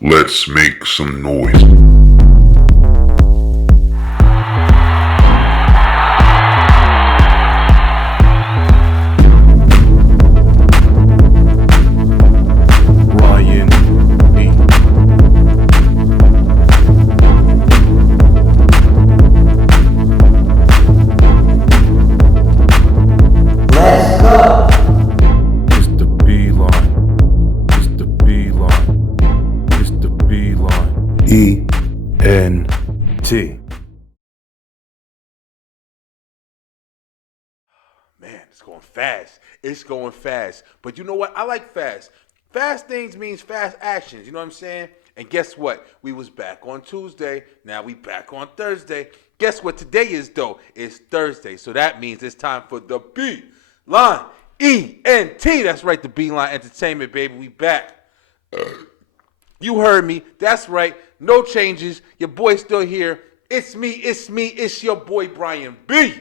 Let's make some noise. Ryan E. Let's go. It's the B-line. It's the B-line. It's the B-line. E-N-T. Man, it's going fast. It's going fast. But you know what? I like fast. Fast things means fast actions. You know what I'm saying? And guess what? We was back on Tuesday. Now we back on Thursday. Guess what today is, though? It's Thursday. So that means it's time for the B-Line E-N-T. That's right, the B-Line Entertainment, baby. We back. You heard me. That's right. No changes. Your boy's still here. It's me. It's your boy, Brian B.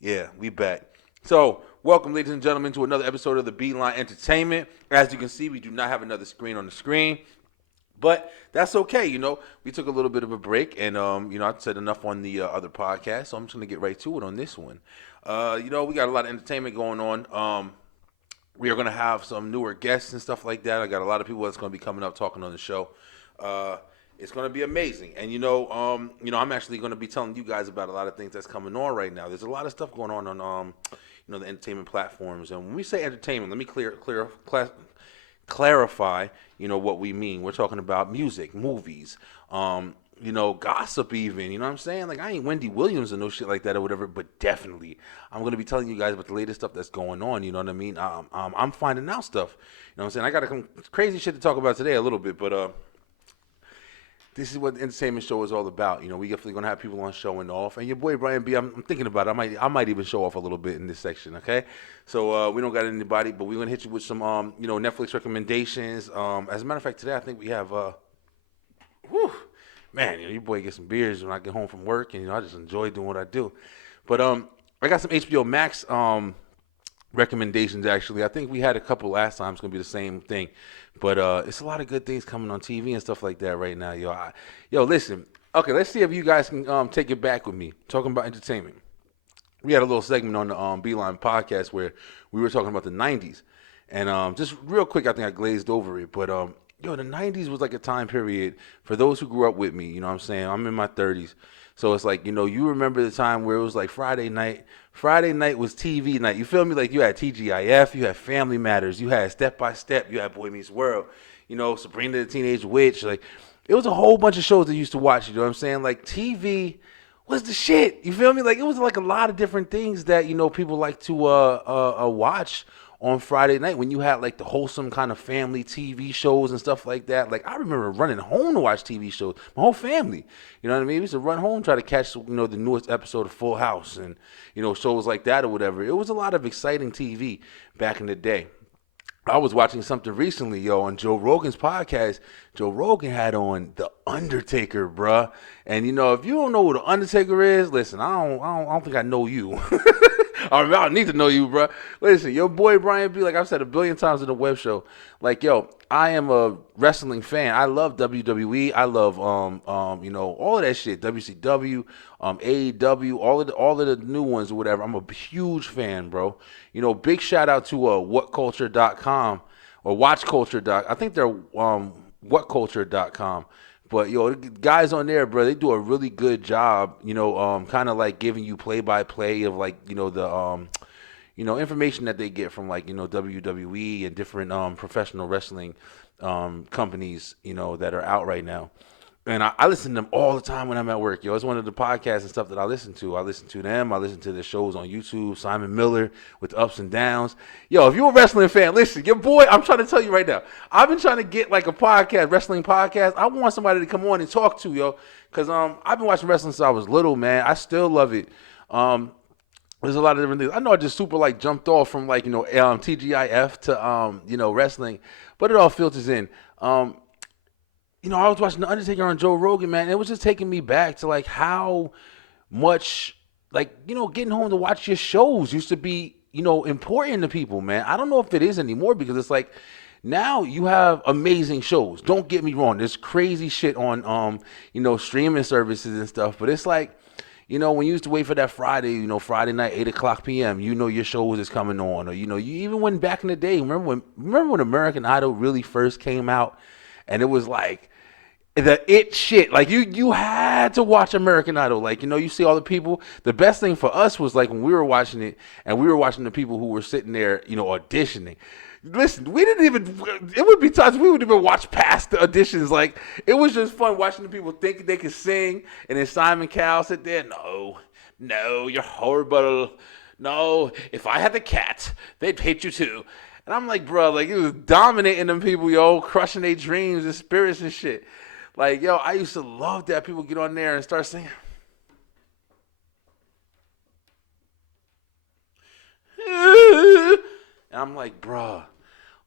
Yeah, we back. So, welcome, ladies and gentlemen, to another episode of the B-Line Entertainment. As you can see, we do not have another screen on the screen, but that's okay. You know, we took a little bit of a break, and I said enough on the other podcast, so I'm just gonna get right to it on this one. We got a lot of entertainment going on. We are gonna have some newer guests and stuff like that. I got a lot of people that's gonna be coming up talking on the show. It's going to be amazing. And, I'm actually going to be telling you guys about a lot of things that's coming on right now. There's a lot of stuff going on, the entertainment platforms. And when we say entertainment, let me clarify, what we mean. We're talking about music, movies, gossip even, you know what I'm saying? Like, I ain't Wendy Williams or no shit like that or whatever, but definitely I'm going to be telling you guys about the latest stuff that's going on, you know what I mean? I'm finding out stuff, you know what I'm saying? I got some crazy shit to talk about today a little bit, but, this is what the entertainment show is all about. You know, we definitely gonna have people on showing off. And your boy Brian B, I'm thinking about it. I might even show off a little bit in this section, okay? So we don't got anybody, but we're gonna hit you with some Netflix recommendations. As a matter of fact, today I think we have your boy gets some beers when I get home from work, and I just enjoy doing what I do. But I got some HBO Max recommendations actually. I think we had a couple last time. It's gonna be the same thing, but it's a lot of good things coming on TV and stuff like that right now, yo. Listen, okay, let's see if you guys can take it back with me. Talking about entertainment, we had a little segment on the Beeline podcast where we were talking about the '90s, and just real quick, I think I glazed over it, but the '90s was like a time period for those who grew up with me. You know what I'm saying? I'm in my 30s. So it's like, you remember the time where it was like Friday night. Friday night was TV night. You feel me? Like you had TGIF, you had Family Matters, you had Step by Step, you had Boy Meets World, Sabrina the Teenage Witch. Like, it was a whole bunch of shows that I used to watch, you know what I'm saying? Like, TV was the shit. You feel me? Like, it was like a lot of different things that, people like to watch on Friday night when you had like the wholesome kind of family TV shows and stuff like that. Like, I remember running home to watch TV shows, my whole family. You know what I mean? We used to run home, try to catch, the newest episode of Full House and, shows like that or whatever. It was a lot of exciting TV back in the day. I was watching something recently, on Joe Rogan's podcast. Joe Rogan had on The Undertaker, bruh. And, if you don't know who The Undertaker is, listen, I don't think I know you. I don't need to know you, bro. Listen, your boy Brian B, like I've said a billion times in the web show, like, I am a wrestling fan. I love WWE. I love all of that shit. WCW, AEW, all of the new ones or whatever. I'm a huge fan, bro. Big shout out to whatculture.com or watchculture. I think they're whatculture.com. But the guys on there, bro, they do a really good job, kind of like giving you play by play of like, the information that they get from like, WWE and different professional wrestling companies, that are out right now. And I listen to them all the time when I'm at work, It's one of the podcasts and stuff that I listen to. I listen to them. I listen to the shows on YouTube. Simon Miller with Ups and Downs. If you're a wrestling fan, listen, your boy, I'm trying to tell you right now. I've been trying to get like a podcast, wrestling podcast. I want somebody to come on and talk to, because I've been watching wrestling since I was little, man. I still love it. There's a lot of different things. I know I just super like jumped off from like, TGIF to, wrestling, but it all filters in. I was watching The Undertaker on Joe Rogan, man. It was just taking me back to like how much, like, getting home to watch your shows used to be, important to people, man. I don't know if it is anymore because it's like Now you have amazing shows. Don't get me wrong. There's crazy shit on streaming services and stuff. But it's like, when you used to wait for that Friday, Friday night, 8 o'clock p.m., your show is coming on. Or, you even when back in the day, remember when American Idol really first came out, and it was like the it shit. Like you had to watch American Idol. Like, you see all the people. The best thing for us was like when we were watching it and we were watching the people who were sitting there, auditioning. Listen, we didn't even, it would be times we wouldn't even watch past the auditions. Like, it was just fun watching the people think they could sing, and then Simon Cowell sit there, no, you're horrible. No, if I had the cat, they'd hate you too. And I'm like, bro, like, it was dominating them people, crushing their dreams and spirits and shit. Like, I used to love that people get on there and start singing. And I'm like, bruh,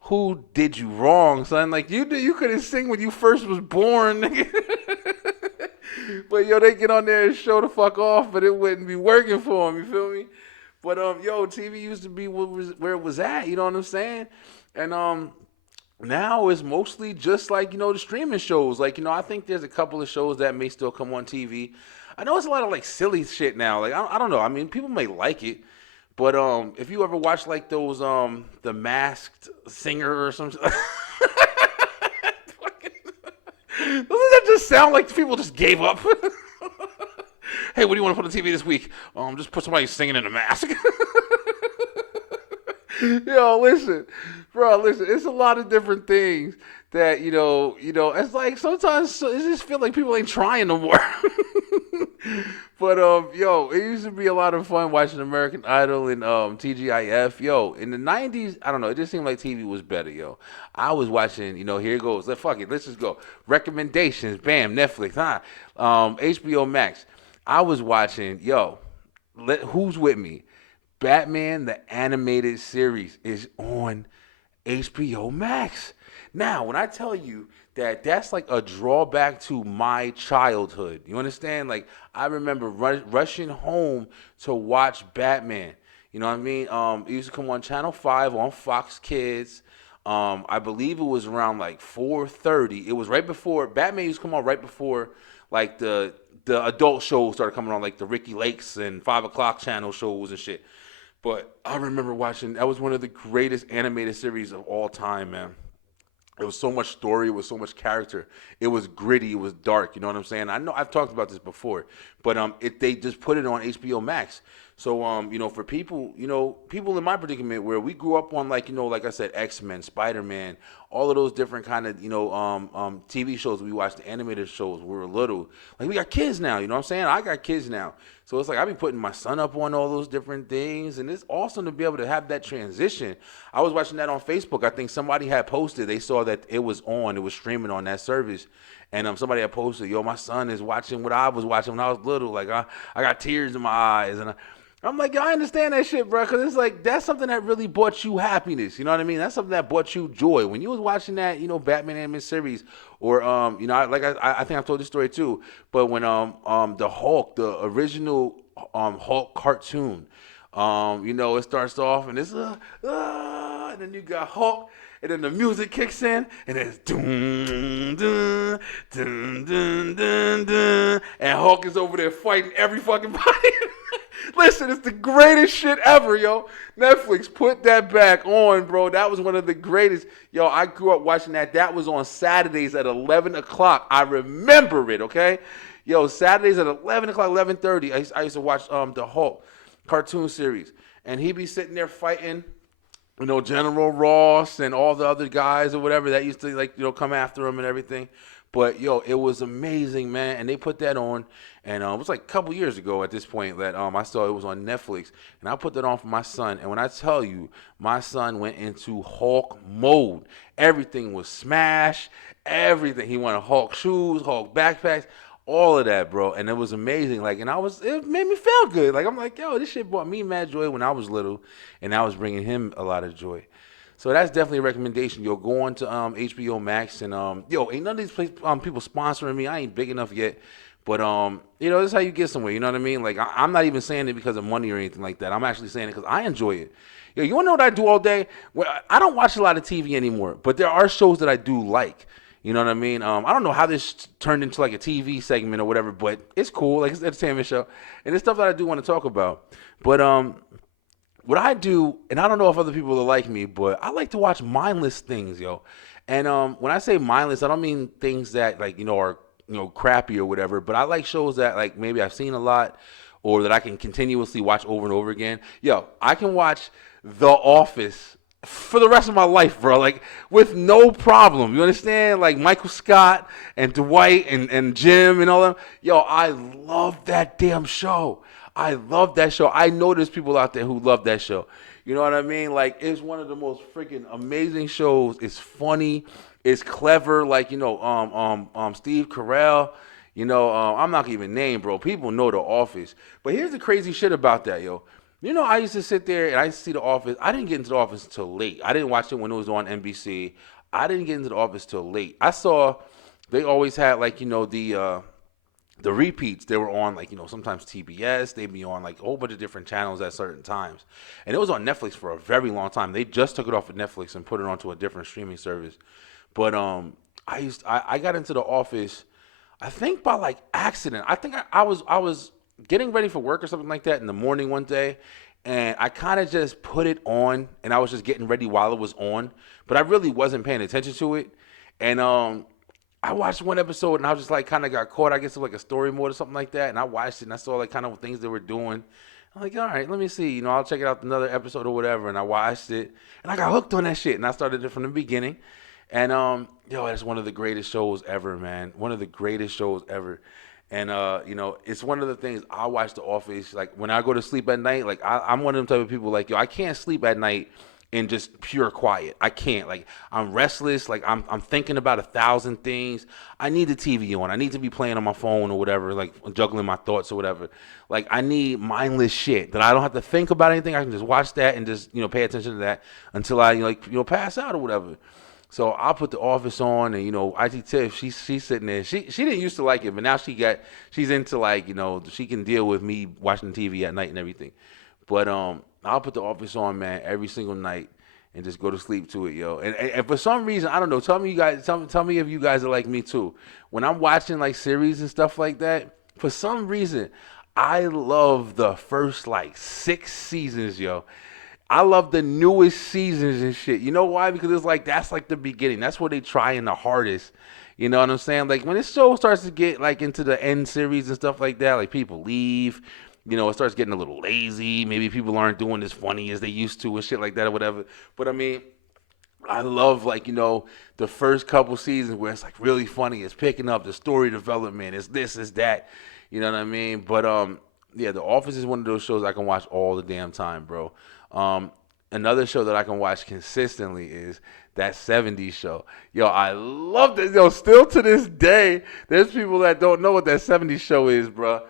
who did you wrong, son? Like, you couldn't sing when you first was born, nigga. But, they get on there and show the fuck off, but it wouldn't be working for them, you feel me? But, TV used to be where it was at, you know what I'm saying? And, now it's mostly just like, the streaming shows. Like, I think there's a couple of shows that may still come on TV. I know it's a lot of, like, silly shit now. Like, I don't know. I mean, people may like it. But if you ever watch like those The Masked Singer or something, doesn't that just sound like people just gave up? Hey, what do you want to put on TV this week? Just put somebody singing in a mask. Listen, bro, it's a lot of different things that it's like sometimes it just feel like people ain't trying no more. But it used to be a lot of fun watching American Idol and TGIF. In the 90s, I don't know, it just seemed like TV was better, I was watching, here it goes. Let's just go. Recommendations, bam, Netflix, HBO Max. I was watching, who's with me? Batman the Animated Series is on HBO Max. Now, when I tell you that's like a drawback to my childhood, you understand? Like, I remember rushing home to watch Batman. You know what I mean? It used to come on Channel 5 on Fox Kids. I believe it was around like 4:30. It was right before, Batman used to come on right before like the adult shows started coming on, like the Ricky Lakes and 5 o'clock channel shows and shit. But I remember watching, that was one of the greatest animated series of all time, man. It was so much story. It was so much character. It was gritty. It was dark. You know what I'm saying? I know I've talked about this before, but they just put it on HBO Max. So for people, people in my predicament where we grew up on like I said, X-Men, Spider-Man, all of those different kind of TV shows we watched, the animated shows when we were little. Like, we got kids now. You know what I'm saying? I got kids now. So it's like I be putting my son up on all those different things, and it's awesome to be able to have that transition. I was watching that on Facebook. I think somebody had posted. They saw that it was streaming on that service, and somebody had posted, my son is watching what I was watching when I was little. Like, I got tears in my eyes, and I'm like, I understand that shit, bro, because it's like that's something that really brought you happiness. You know what I mean? That's something that brought you joy when you was watching that, Batman animated series, or I think I've told this story too. But when the Hulk, the original Hulk cartoon, it starts off and it's and then you got Hulk. And then the music kicks in, and it's dun dun dun dun dun dun, and Hulk is over there fighting every fucking body. Listen, it's the greatest shit ever, yo. Netflix, put that back on, bro. That was one of the greatest. Yo, I grew up watching that. That was on Saturdays at 11 o'clock. I remember it, okay? Yo, Saturdays at 11 o'clock, 11:30. I used to watch the Hulk cartoon series, and he be sitting there fighting, General Ross and all the other guys or whatever that used to come after him and everything. But it was amazing, man. And they put that on, and it was like a couple years ago at this point that I saw it was on Netflix, and I put that on for my son. And when I tell you, my son went into Hulk mode. Everything was smash. Everything. He wanted Hulk shoes, Hulk backpacks, all of that, bro. And it was amazing. Like, and it made me feel good. Like, I'm like, yo, this shit brought me mad joy when I was little, and I was bringing him a lot of joy. So that's definitely a recommendation. Go on to HBO Max, and ain't none of these people sponsoring me. I ain't big enough yet, but this is how you get somewhere. You know what I mean? Like, I'm not even saying it because of money or anything like that. I'm actually saying it because I enjoy it. Yo, you want to know what I do all day? Well, I don't watch a lot of TV anymore, but there are shows that I do like. You know what I mean? I don't know how this turned into like a TV segment or whatever, but it's cool. Like it's an entertainment show, and it's stuff that I do want to talk about. But what I do, and I don't know if other people are like me, but I like to watch mindless things, yo. And when I say mindless, I don't mean things that like are crappy or whatever. But I like shows that like maybe I've seen a lot, or that I can continuously watch over and over again. Yo, I can watch The Office for the rest of my life, bro. Like with no problem. You understand? Like Michael Scott and Dwight and Jim and all them. Yo, I love that damn show. I love that show. I know there's people out there who love that show. You know what I mean? Like, it's one of the most freaking amazing shows. It's funny. It's clever. Like, Steve Carell. I'm not gonna even name, bro. People know The Office. But here's the crazy shit about that, yo. I used to sit there and I used to see The Office. I didn't get into The Office until late. I didn't watch it when it was on NBC. I didn't get into The Office till late. I saw they always had like, the repeats. They were on like, sometimes TBS. They'd be on like a whole bunch of different channels at certain times. And it was on Netflix for a very long time. They just took it off of Netflix and put it onto a different streaming service. But I got into The Office, I think by like accident. I think I was getting ready for work or something like that in the morning one day, and I kind of just put it on, and I was just getting ready while it was on, but I really wasn't paying attention to it. And I watched one episode, and I was just like kind of got caught, I guess, of like a story mode or something like that, and I watched it, and I saw like kind of things they were doing. I'm like, all right, let me see, I'll check it out another episode or whatever, and I watched it, and I got hooked on that shit, and I started it from the beginning. And it's one of the greatest shows ever, man. One of the greatest shows ever. And it's one of the things I watch The Office. Like when I go to sleep at night, like I'm one of them type of people. Like I can't sleep at night in just pure quiet. I can't. Like I'm restless. Like I'm thinking about 1,000 things. I need the TV on. I need to be playing on my phone or whatever, like juggling my thoughts or whatever. Like I need mindless shit that I don't have to think about anything. I can just watch that and just pay attention to that until I pass out or whatever. So I'll put The Office on, and IT Tiff, she's sitting there. She didn't used to like it, but now she's into like she can deal with me watching TV at night and everything. But I'll put The Office on, man, every single night and just go to sleep to it, yo. And for some reason, I don't know. Tell me if you guys are like me too. When I'm watching like series and stuff like that, for some reason, I love the first like 6 seasons, yo. I love the newest seasons and shit. You know why? Because it's like that's like the beginning. That's where they trying the hardest. You know what I'm saying? Like when this show starts to get like into the end series and stuff like that, like people leave. It starts getting a little lazy. Maybe people aren't doing as funny as they used to and shit like that or whatever. But I mean, I love like the first couple seasons where it's like really funny. It's picking up the story development. It's this, it's that. You know what I mean? But yeah, The Office is one of those shows I can watch all the damn time, bro. Another show that I can watch consistently is that 70s show. Yo, I love this. Yo, still to this day, there's people that don't know what that 70s show is, bro.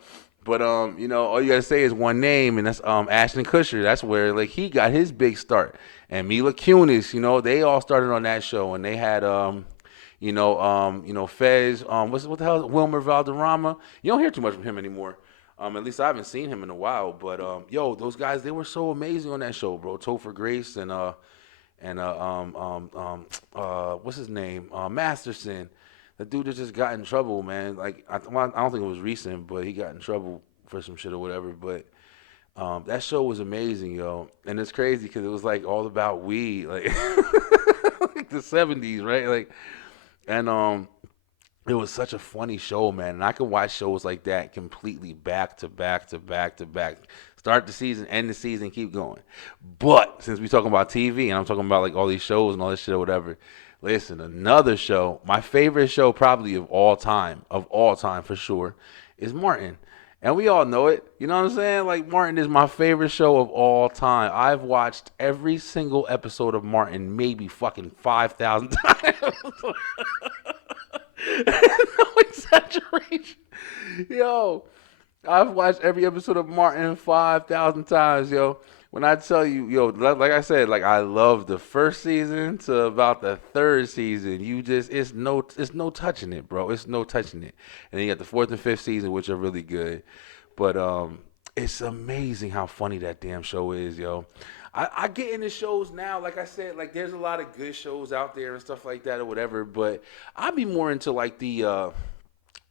But all you gotta say is one name, and that's Ashton Kutcher. That's where like he got his big start. And Mila Kunis, they all started on that show, and they had Fez, what the hell, Wilmer Valderrama. You don't hear too much from him anymore. At least I haven't seen him in a while, but those guys, they were so amazing on that show, bro. Topher Grace and what's his name, Masterson, the dude that just got in trouble, man. Like I don't think it was recent, but he got in trouble for some shit or whatever. But that show was amazing, yo, and it's crazy because it was like all about weed, like like the 70s, right? Like, and it was such a funny show, man. And I could watch shows like that completely back to back to back to back. Start the season, end the season, keep going. But since we're talking about TV and I'm talking about like all these shows and all this shit or whatever, listen, another show, my favorite show probably of all time for sure, is Martin. And we all know it. You know what I'm saying? Like Martin is my favorite show of all time. I've watched every single episode of Martin maybe fucking 5,000 times. No exaggeration. Yo, I've watched every episode of Martin 5,000 times, yo. When I tell you, yo, like I said, like I love the first season to about the 3rd season. It's no touching it, bro. It's no touching it. And then you got the 4th and 5th season, which are really good. But it's amazing how funny that damn show is, yo. I get into shows now, like I said, like there's a lot of good shows out there and stuff like that or whatever, but I'd be more into like the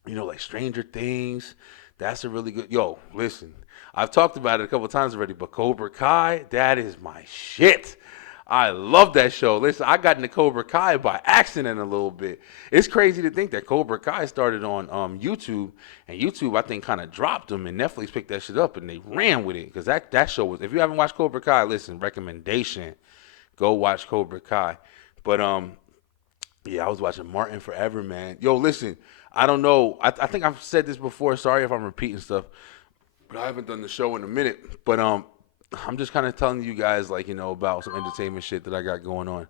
like Stranger Things. That's a really good. Yo, listen, I've talked about it a couple of times already, but Cobra Kai, that is my shit. I love that show. Listen, I got into Cobra Kai by accident a little bit. It's crazy to think that Cobra Kai started on YouTube, and YouTube I think kind of dropped them, and Netflix picked that shit up and they ran with it because that show was. If you haven't watched Cobra Kai, listen, recommendation, go watch Cobra Kai. But yeah, I was watching Martin forever, man. Yo, listen, I don't know. I think I've said this before. Sorry if I'm repeating stuff, but I haven't done the show in a minute. But I'm just kind of telling you guys, like, about some entertainment shit that I got going on.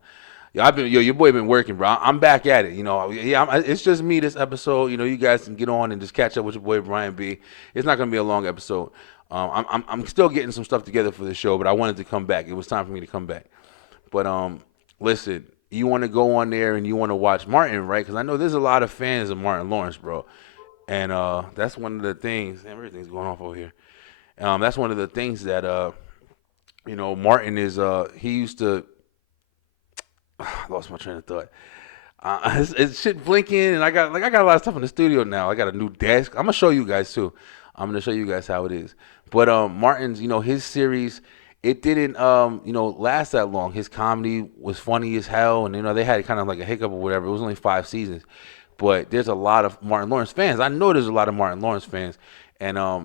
Your boy been working, bro. I'm back at it. It's just me this episode. You guys can get on and just catch up with your boy Brian B. It's not gonna be a long episode. I'm still getting some stuff together for the show, but I wanted to come back. It was time for me to come back. But listen, you want to go on there and you want to watch Martin, right? Because I know there's a lot of fans of Martin Lawrence, bro. And that's one of the things. Everything's going off over here. That's one of the things that Martin is. He used to. I lost my train of thought. It's shit blinking, and I got a lot of stuff in the studio now. I got a new desk. I'm gonna show you guys too. I'm gonna show you guys how it is. But Martin's, his series, it didn't last that long. His comedy was funny as hell, and they had kind of like a hiccup or whatever. It was only 5 seasons, but there's a lot of Martin Lawrence fans. I know there's a lot of Martin Lawrence fans, and I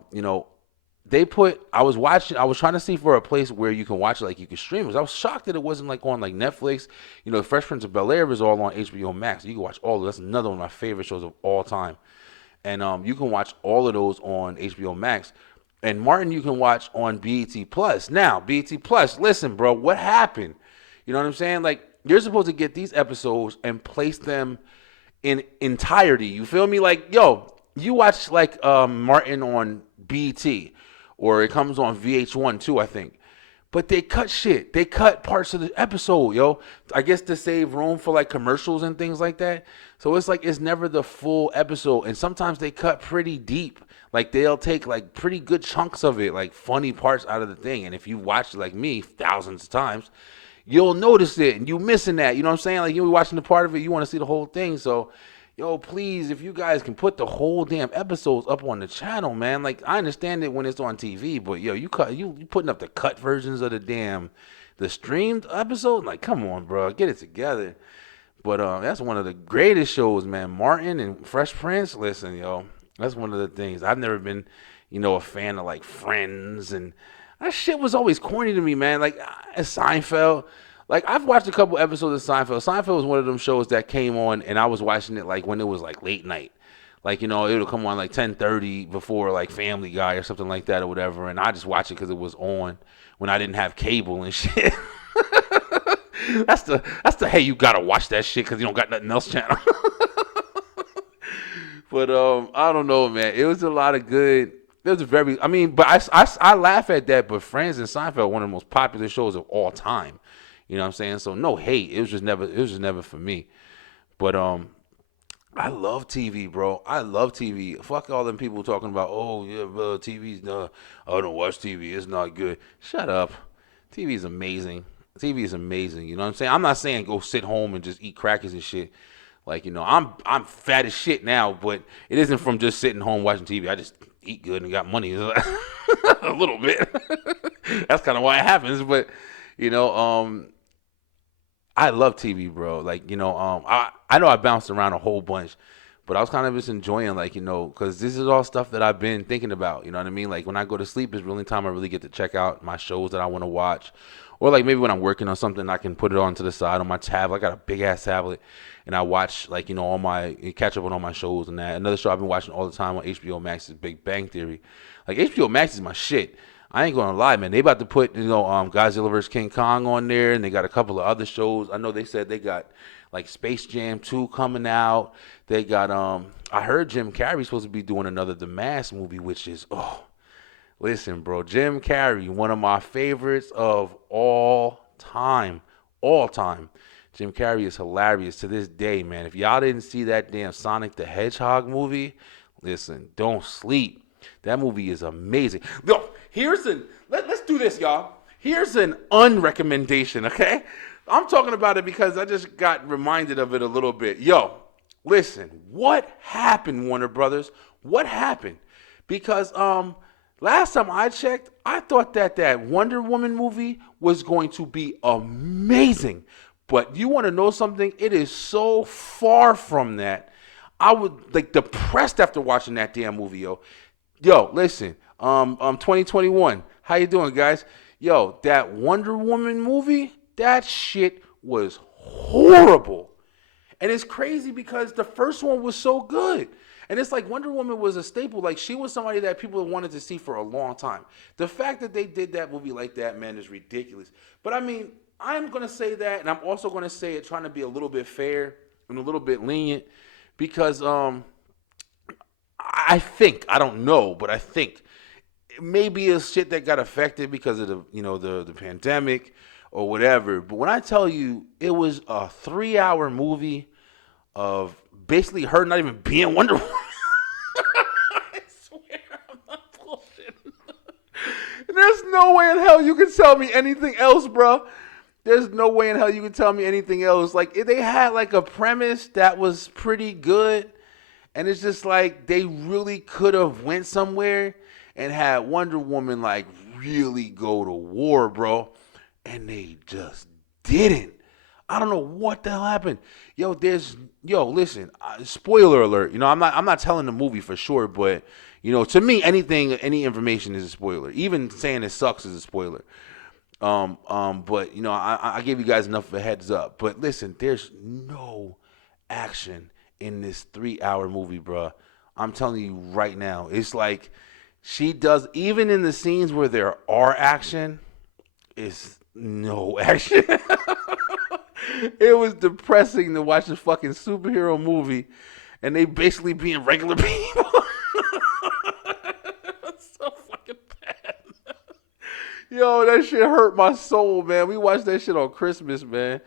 was trying to see for a place where you can watch it, like you can stream it. I was shocked that it wasn't like on like Netflix. Fresh Prince of Bel-Air is all on HBO Max. You can watch all of that's another one of my favorite shows of all time. And you can watch all of those on HBO Max. And Martin you can watch on BET Plus. Now, BET Plus, listen, bro, what happened? You know what I'm saying? Like, you're supposed to get these episodes and place them in entirety. You feel me? Like, yo, you watch like Martin on BET. Or it comes on VH1 too, I think. But they cut shit. They cut parts of the episode, yo. I guess to save room for like commercials and things like that. So it's like it's never the full episode. And sometimes they cut pretty deep. Like they'll take like pretty good chunks of it, like funny parts out of the thing. And if you watch it like me thousands of times, you'll notice it and you missing that. You know what I'm saying? Like you're watching the part of it, you want to see the whole thing. So yo, please, if you guys can put the whole damn episodes up on the channel, man. Like, I understand it when it's on TV, but yo, you putting up the cut versions of the streamed episode? Like, come on, bro, get it together. But that's one of the greatest shows, man. Martin and Fresh Prince. Listen, yo, that's one of the things. I've never been, a fan of like Friends, and that shit was always corny to me, man. Like Seinfeld. Like, I've watched a couple episodes of Seinfeld. Seinfeld was one of them shows that came on, and I was watching it, like, when it was, like, late night. Like, it'll come on, like, 10:30 before, like, Family Guy or something like that or whatever, and I just watch it because it was on when I didn't have cable and shit. That's the hey, you gotta watch that shit because you don't got nothing else channel. But, I don't know, man. It was a lot of good. It was but I laugh at that, but Friends and Seinfeld, one of the most popular shows of all time. You know what I'm saying? So no hate. It was just never for me. But I love TV, bro. I love TV. Fuck all them people talking about, oh yeah, bro, TV's I don't watch TV. It's not good. Shut up. TV is amazing. TV is amazing. You know what I'm saying? I'm not saying go sit home and just eat crackers and shit. Like, I'm fat as shit now, but it isn't from just sitting home watching TV. I just eat good and got money a little bit. That's kind of why it happens. But I love TV, bro. Like, I know I bounced around a whole bunch, but I was kind of just enjoying, like, because this is all stuff that I've been thinking about. You know what I mean? Like, when I go to sleep is the only time I really get to check out my shows that I want to watch. Or, like, maybe when I'm working on something, I can put it on to the side on my tablet. I got a big-ass tablet, and I watch, like, catch up on all my shows and that. Another show I've been watching all the time on HBO Max is Big Bang Theory. Like, HBO Max is my shit. I ain't gonna lie, man. They about to put, Godzilla vs. King Kong on there, and they got a couple of other shows. I know they said they got, like, Space Jam 2 coming out. They got, I heard Jim Carrey's supposed to be doing another The Mask movie, which is, listen, bro. Jim Carrey, one of my favorites of all time. All time. Jim Carrey is hilarious to this day, man. If y'all didn't see that damn Sonic the Hedgehog movie, listen, don't sleep. That movie is amazing. No, let's do this, y'all. Here's an unrecommendation, okay? I'm talking about it because I just got reminded of it a little bit. Yo, listen, what happened, Warner Brothers? What happened? Because last time I checked, I thought that Wonder Woman movie was going to be amazing. But you want to know something? It is so far from that. I was like depressed after watching that damn movie, yo. Yo, listen, 2021. How you doing, guys? Yo, that Wonder Woman movie, that shit was horrible. And it's crazy because the first one was so good. And it's like Wonder Woman was a staple. Like, she was somebody that people wanted to see for a long time. The fact that they did that movie like that, man, is ridiculous. But I mean, I'm going to say that, and I'm also going to say it trying to be a little bit fair and a little bit lenient because I think, I don't know, but I think maybe it's shit that got affected because of the pandemic or whatever. But when I tell you it was a 3-hour movie of basically her not even being Wonder Woman. I swear I'm not bullshitting. There's no way in hell you can tell me anything else, bro. There's no way in hell you can tell me anything else. Like, they had like a premise that was pretty good, and it's just like they really could have went somewhere and had Wonder Woman like really go to war, bro. And they just didn't. I don't know what the hell happened. Listen, spoiler alert. I'm not telling the movie for sure, but to me, any information is a spoiler. Even saying it sucks is a spoiler. But I gave you guys enough of a heads up. But listen, there's no action in this 3-hour movie, bro. I'm telling you right now. It's like she does, even in the scenes where there are action, it's no action. It was depressing to watch a fucking superhero movie and they basically being regular people. It's so fucking bad. Yo, that shit hurt my soul, man. We watched that shit on Christmas, man.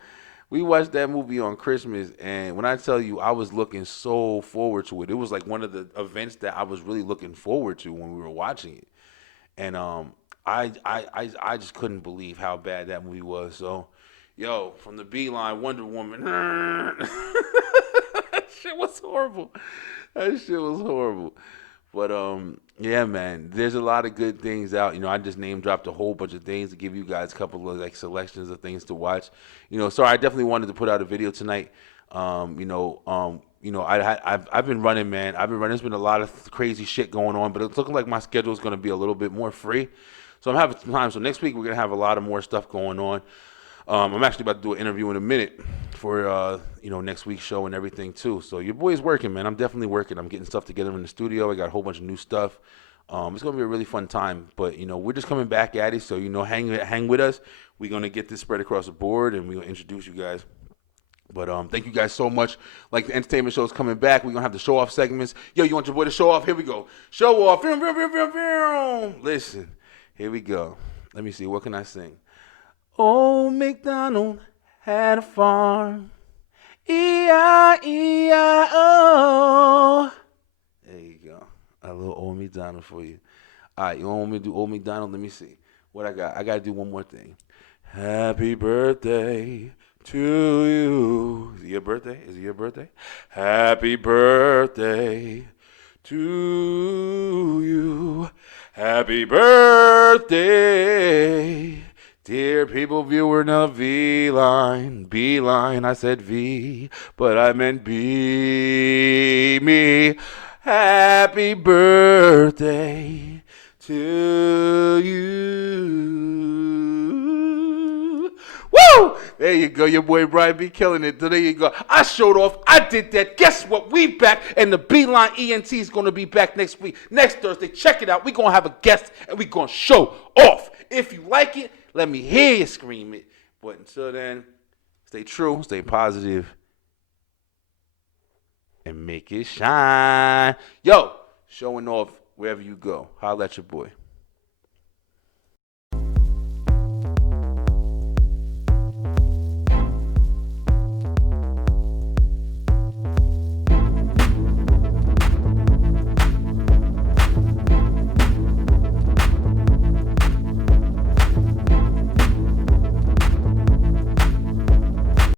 We watched that movie on Christmas, and when I tell you, I was looking so forward to it. It was like one of the events that I was really looking forward to when we were watching it. And I just couldn't believe how bad that movie was. So, yo, from the Beeline, Wonder Woman. That shit was horrible. That shit was horrible. But yeah, man, there's a lot of good things out. I just name dropped a whole bunch of things to give you guys a couple of like selections of things to watch. Sorry, I definitely wanted to put out a video tonight. I've been running, man. There's been a lot of crazy shit going on, but it's looking like my schedule is going to be a little bit more free. So I'm having some time. So next week we're gonna have a lot of more stuff going on. I'm actually about to do an interview in a minute for next week's show and everything too. So your boy's working, man. I'm definitely working. I'm getting stuff together in the studio. I got a whole bunch of new stuff. It's gonna be a really fun time. But we're just coming back at it. So hang with us. We're gonna get this spread across the board, and we're gonna introduce you guys. But thank you guys so much. Like, the entertainment show is coming back. We're gonna have the show off segments. Yo, you want your boy to show off? Here we go. Show off. Listen, here we go. Let me see. What can I sing? Old MacDonald had a farm. E-I-E-I-O. There you go. A little Old MacDonald for you. All right, you want me to do Old MacDonald? Let me see. What I got? I got to do one more thing. Happy birthday to you. Is it your birthday? Happy birthday to you. Happy birthday. Dear people, viewer, not V-line, B-line, I said V, but I meant B, me. Happy birthday to you. Woo! There you go, your boy Brian B killing it. There you go. I showed off. I did that. Guess what? We back, and the Beeline ENT is going to be back next week, next Thursday. Check it out. We're going to have a guest, and we're going to show off. If you like it, let me hear you scream it. But until then, stay true, stay positive, and make it shine. Yo, showing off wherever you go. Holla at your boy.